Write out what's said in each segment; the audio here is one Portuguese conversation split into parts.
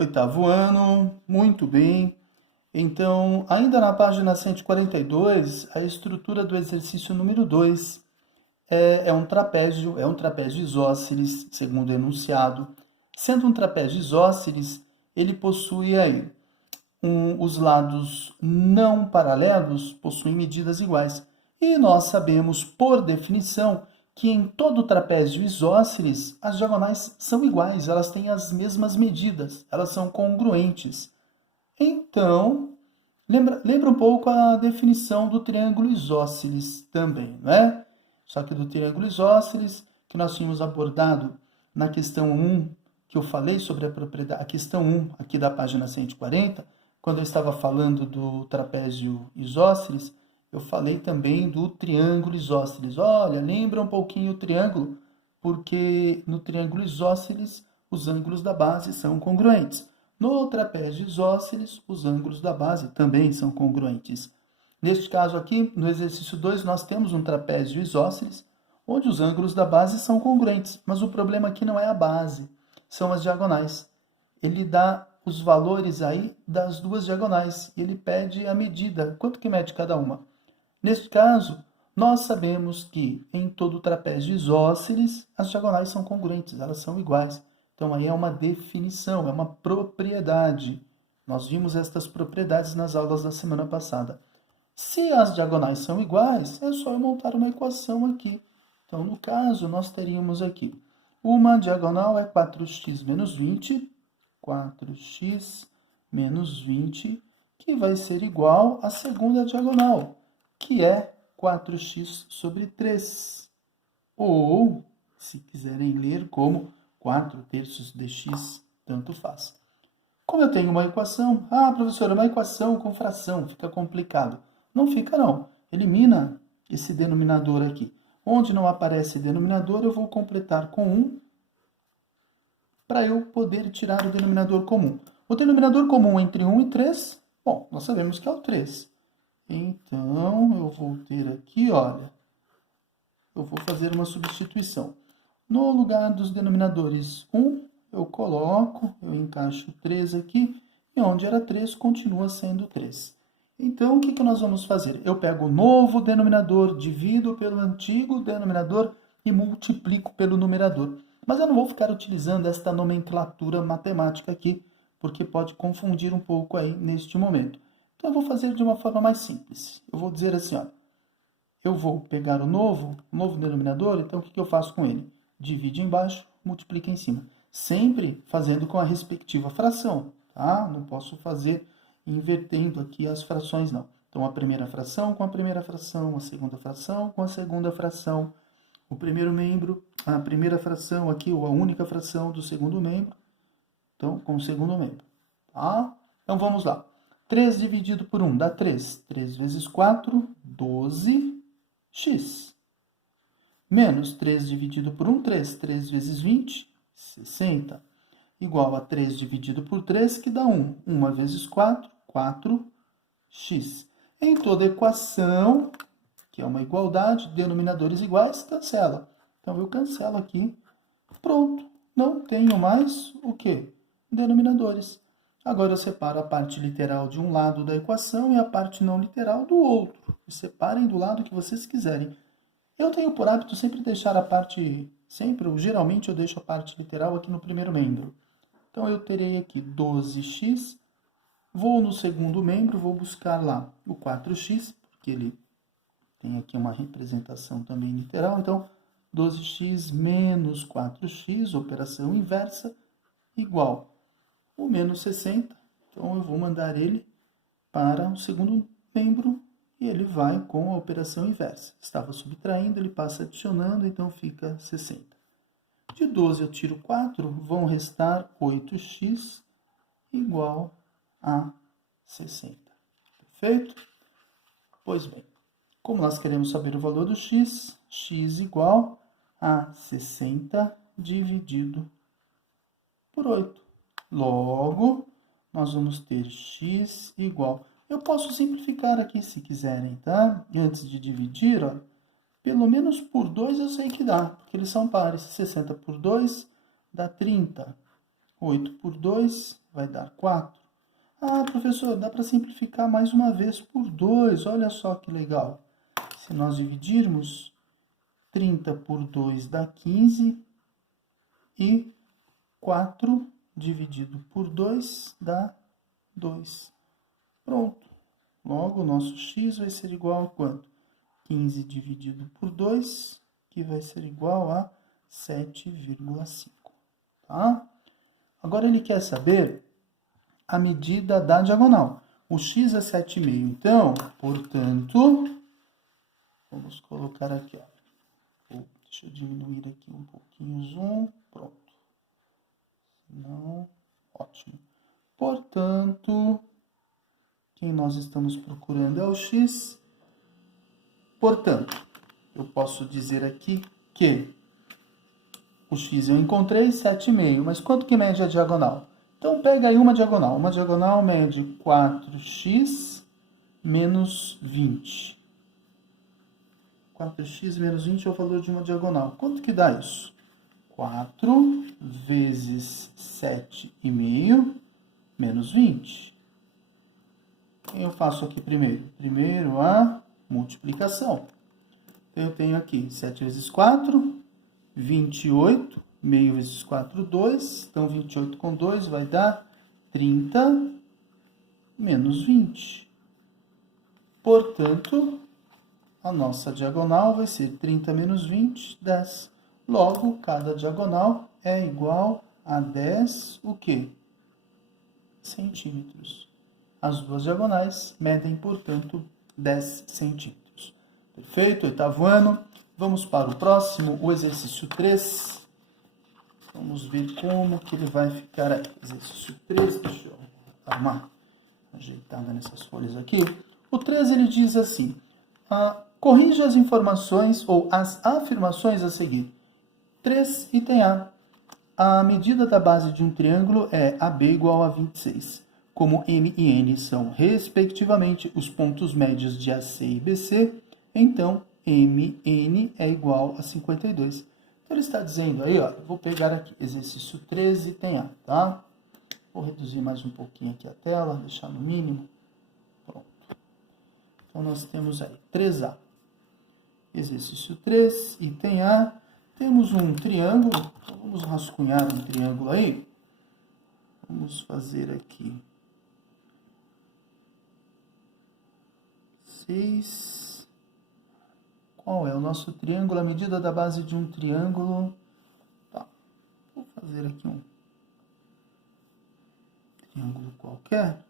Oitavo ano, muito bem. Então, ainda na página 142, a estrutura do exercício número 2 é um trapézio isósceles, segundo o enunciado. Sendo um trapézio isósceles, ele possui aí os lados não paralelos possuem medidas iguais. E nós sabemos, por definição, que em todo trapézio isósceles as diagonais são iguais, elas têm as mesmas medidas, elas são congruentes. Então, lembra um pouco a definição do triângulo isósceles também, não é? Só que do triângulo isósceles, que nós tínhamos abordado na questão 1, que eu falei sobre a propriedade, a questão 1 aqui da página 140, quando eu estava falando do trapézio isósceles, eu falei também do triângulo isósceles. Olha, lembra um pouquinho o triângulo, porque no triângulo isósceles os ângulos da base são congruentes. No trapézio isósceles, os ângulos da base também são congruentes. Neste caso aqui, no exercício 2, nós temos um trapézio isósceles, onde os ângulos da base são congruentes, mas o problema aqui não é a base, são as diagonais. Ele dá os valores aí das duas diagonais e ele pede a medida, quanto que mede cada uma. Neste caso, nós sabemos que em todo trapézio isósceles as diagonais são congruentes, elas são iguais. Então aí é uma definição, é uma propriedade. Nós vimos estas propriedades nas aulas da semana passada. Se as diagonais são iguais, é só eu montar uma equação aqui. Então, no caso, nós teríamos aqui uma diagonal é 4x menos 20, 4x menos 20, que vai ser igual à segunda diagonal, que é 4x sobre 3. Ou, se quiserem ler como 4 terços de x, tanto faz. Como eu tenho uma equação, professor, é uma equação com fração, fica complicado. Não fica não, elimina esse denominador aqui. Onde não aparece denominador, eu vou completar com 1 para eu poder tirar o denominador comum. O denominador comum entre 1 e 3, bom, nós sabemos que é o 3. Então, eu vou ter aqui, olha, eu vou fazer uma substituição. No lugar dos denominadores 1, eu encaixo 3 aqui, e onde era 3, continua sendo 3. Então, o que nós vamos fazer? Eu pego o novo denominador, divido pelo antigo denominador e multiplico pelo numerador. Mas eu não vou ficar utilizando esta nomenclatura matemática aqui, porque pode confundir um pouco aí neste momento. Então, eu vou fazer de uma forma mais simples. Eu vou dizer assim, ó, eu vou pegar o novo denominador, então o que eu faço com ele? Divide embaixo, multiplica em cima. Sempre fazendo com a respectiva fração, tá? Não posso fazer invertendo aqui as frações, não. Então, a primeira fração com a primeira fração, a segunda fração com a segunda fração, o primeiro membro, a primeira fração aqui, ou a única fração do segundo membro, então, com o segundo membro, tá? Então, vamos lá. 3 dividido por 1 dá 3. 3 vezes 4, 12x. Menos 3 dividido por 1, 3. 3 vezes 20, 60. Igual a 3 dividido por 3, que dá 1. 1 vezes 4, 4x. Em toda equação, que é uma igualdade, denominadores iguais, cancela. Então, eu cancelo aqui. Pronto. Não tenho mais o quê? Denominadores. Agora, eu separo a parte literal de um lado da equação e a parte não literal do outro. E separem do lado que vocês quiserem. Eu tenho por hábito sempre deixar a parte, ou geralmente eu deixo a parte literal aqui no primeiro membro. Então, eu terei aqui 12x, vou no segundo membro, vou buscar lá o 4x, porque ele tem aqui uma representação também literal, então 12x menos 4x, operação inversa, igual o menos 60, então eu vou mandar ele para o segundo membro, e ele vai com a operação inversa. Estava subtraindo, ele passa adicionando, então fica 60. De 12 eu tiro 4, vão restar 8x igual a 60. Perfeito? Pois bem, como nós queremos saber o valor do x, x igual a 60 dividido por 8. Logo, nós vamos ter x igual... Eu posso simplificar aqui se quiserem, tá? Antes de dividir, ó, pelo menos por 2 eu sei que dá, porque eles são pares. 60 por 2 dá 30. 8 por 2 vai dar 4. Ah, professor, dá para simplificar mais uma vez por 2. Olha só que legal. Se nós dividirmos, 30 por 2 dá 15 e 4 dividido por 2 dá 2. Pronto. Logo, o nosso x vai ser igual a quanto? 15 dividido por 2, que vai ser igual a 7,5. Tá? Agora, ele quer saber a medida da diagonal. O x é 7,5. Então, portanto, vamos colocar aqui, ó. Deixa eu diminuir aqui um pouquinho o zoom. Pronto. Não, ótimo. Portanto, quem nós estamos procurando é o x. Portanto, eu posso dizer aqui que o x eu encontrei 7,5, mas quanto que mede a diagonal? Então, pega aí uma diagonal. Uma diagonal mede 4x menos 20. 4x menos 20 é o valor de uma diagonal. Quanto que dá isso? 4 vezes 7,5 menos 20. Quem eu faço aqui primeiro? Primeiro a multiplicação. Então, eu tenho aqui 7 vezes 4, 28. Meio vezes 4, 2. Então, 28 com 2 vai dar 30 menos 20. Portanto, a nossa diagonal vai ser 30 menos 20, 10. Logo, cada diagonal é igual a 10, o quê? Centímetros. As duas diagonais medem, portanto, 10 centímetros. Perfeito? Oitavo ano. Vamos para o próximo, o exercício 3. Vamos ver como que ele vai ficar aí. Exercício 3, deixa eu dar uma ajeitada nessas folhas aqui. O 3, ele diz assim, corrija as informações ou as afirmações a seguir. 3, item A. A medida da base de um triângulo é AB igual a 26. Como M e N são, respectivamente, os pontos médios de AC e BC, então MN é igual a 52. Então, ele está dizendo aí, ó, vou pegar aqui, exercício 13, item A, tá? Vou reduzir mais um pouquinho aqui a tela, deixar no mínimo. Pronto. Então, nós temos aí 3A. Exercício 3, item A. Temos um triângulo, então vamos rascunhar um triângulo aí. Vamos fazer aqui 6. Qual é o nosso triângulo? A medida da base de um triângulo. Tá. Vou fazer aqui um triângulo qualquer.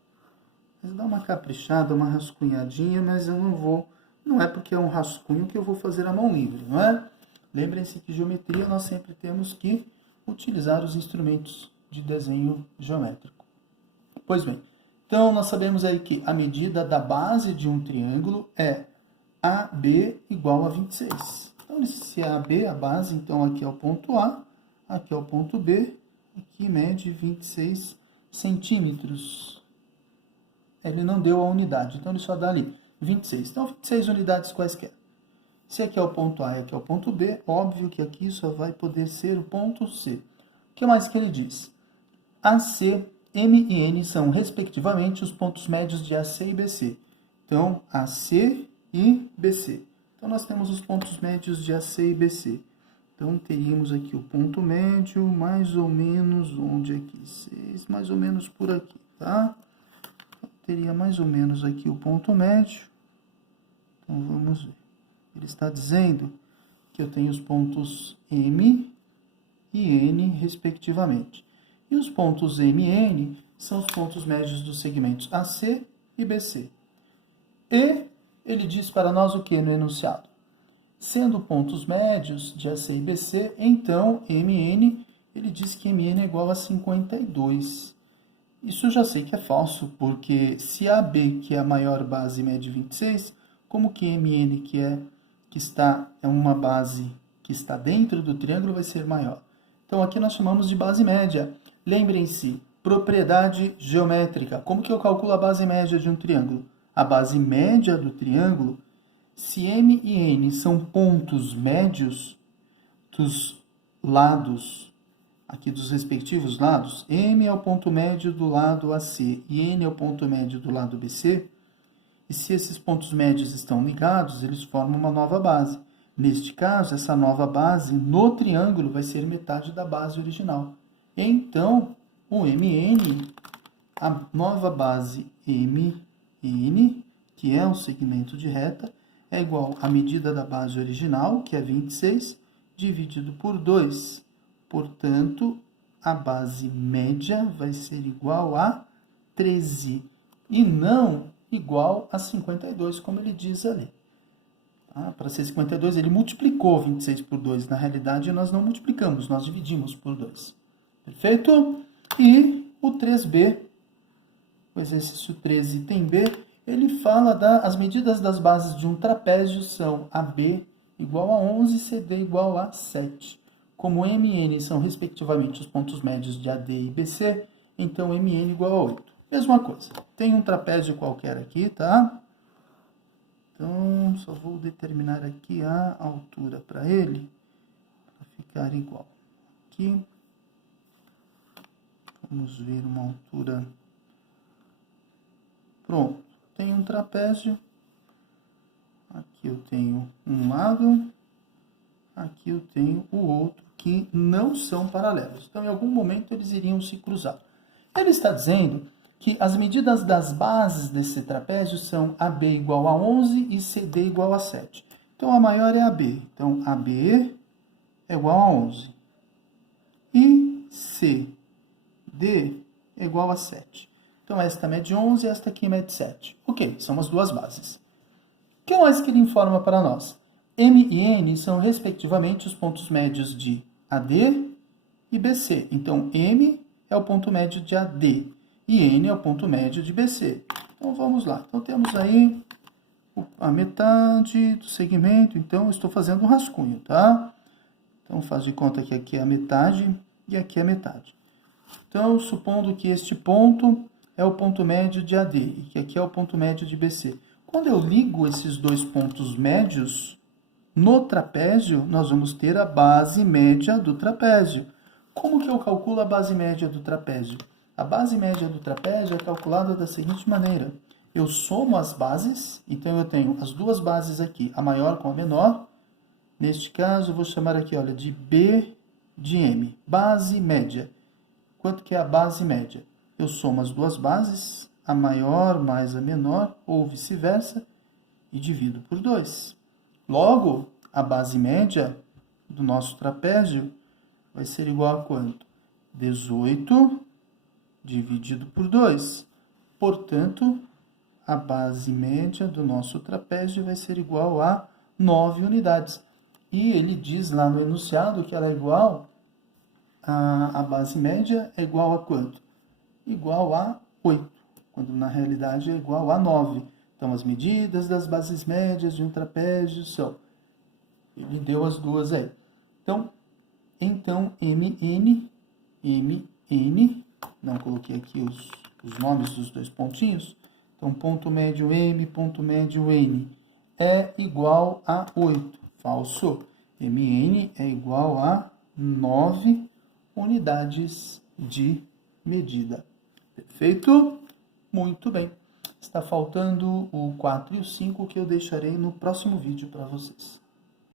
Mas dá uma caprichada, uma rascunhadinha, mas eu não vou. Não é porque é um rascunho que eu vou fazer a mão livre, não é? Lembrem-se que geometria nós sempre temos que utilizar os instrumentos de desenho geométrico. Pois bem, então nós sabemos aí que a medida da base de um triângulo é AB igual a 26. Então, se é AB a base, então aqui é o ponto A, aqui é o ponto B, aqui mede 26 centímetros. Ele não deu a unidade, então ele só dá ali 26. Então, 26 unidades quaisquer. Se aqui é o ponto A e aqui é o ponto B, óbvio que aqui só vai poder ser o ponto C. O que mais que ele diz? AC, M e N são, respectivamente, os pontos médios de AC e BC. Então, AC e BC. Então, nós temos os pontos médios de AC e BC. Então, teríamos aqui o ponto médio, mais ou menos, onde aqui? 6, mais ou menos por aqui, tá? Então, teria mais ou menos aqui o ponto médio. Então, vamos ver. Ele está dizendo que eu tenho os pontos M e N, respectivamente. E os pontos M e N são os pontos médios dos segmentos AC e BC. E ele diz para nós o que no enunciado? Sendo pontos médios de AC e BC, então MN, ele diz que MN é igual a 52. Isso eu já sei que é falso, porque se AB, que é a maior base, mede 26, como que MN, que é uma base que está dentro do triângulo, vai ser maior? Então, aqui nós chamamos de base média. Lembrem-se, propriedade geométrica. Como que eu calculo a base média de um triângulo? A base média do triângulo, se M e N são pontos médios dos lados aqui dos respectivos lados, M é o ponto médio do lado AC e N é o ponto médio do lado BC, e se esses pontos médios estão ligados, eles formam uma nova base. Neste caso, essa nova base no triângulo vai ser metade da base original. Então, o MN, a nova base MN, que é um segmento de reta, é igual à medida da base original, que é 26, dividido por 2. Portanto, a base média vai ser igual a 13 e não igual a 52, como ele diz ali. Para ser 52, ele multiplicou 26 por 2. Na realidade, nós não multiplicamos, nós dividimos por 2. Perfeito? E o 3B, o exercício 13 item B, ele fala as medidas das bases de um trapézio são AB igual a 11 e CD igual a 7. Como M e N são, respectivamente, os pontos médios de AD e BC, então MN igual a 8. Mesma coisa. Tem um trapézio qualquer aqui, tá? Então, só vou determinar aqui a altura para ele, para ficar igual. Aqui, vamos ver uma altura. Pronto. Tem um trapézio. Aqui eu tenho um lado. Aqui eu tenho o outro, que não são paralelos. Então, em algum momento, eles iriam se cruzar. Ele está dizendo que as medidas das bases desse trapézio são AB igual a 11 e CD igual a 7. Então, a maior é AB. Então, AB é igual a 11. E CD é igual a 7. Então, esta mede 11 e esta aqui mede 7. Ok, são as duas bases. O que mais que ele informa para nós? M e N são, respectivamente, os pontos médios de AD e BC. Então, M é o ponto médio de AD e N é o ponto médio de BC. Então, vamos lá. Então, temos aí a metade do segmento. Então, eu estou fazendo um rascunho, tá? Então, faz de conta que aqui é a metade e aqui é a metade. Então, supondo que este ponto é o ponto médio de AD e que aqui é o ponto médio de BC. Quando eu ligo esses dois pontos médios no trapézio, nós vamos ter a base média do trapézio. Como que eu calculo a base média do trapézio? A base média do trapézio é calculada da seguinte maneira. Eu somo as bases, então eu tenho as duas bases aqui, a maior com a menor. Neste caso, eu vou chamar aqui, olha, de B de M. Base média. Quanto que é a base média? Eu somo as duas bases, a maior mais a menor, ou vice-versa, e divido por 2. Logo, a base média do nosso trapézio vai ser igual a quanto? 18 dividido por 2. Portanto, a base média do nosso trapézio vai ser igual a 9 unidades. E ele diz lá no enunciado que ela é igual, a base média é igual a quanto? Igual a 8, quando na realidade é igual a 9. Então, as medidas das bases médias de um trapézio são... Ele deu as duas aí. Então MN, não coloquei aqui os nomes dos dois pontinhos. Então, ponto médio M, ponto médio N é igual a 8. Falso. MN é igual a 9 unidades de medida. Perfeito? Muito bem. Está faltando o 4 e o 5 que eu deixarei no próximo vídeo para vocês.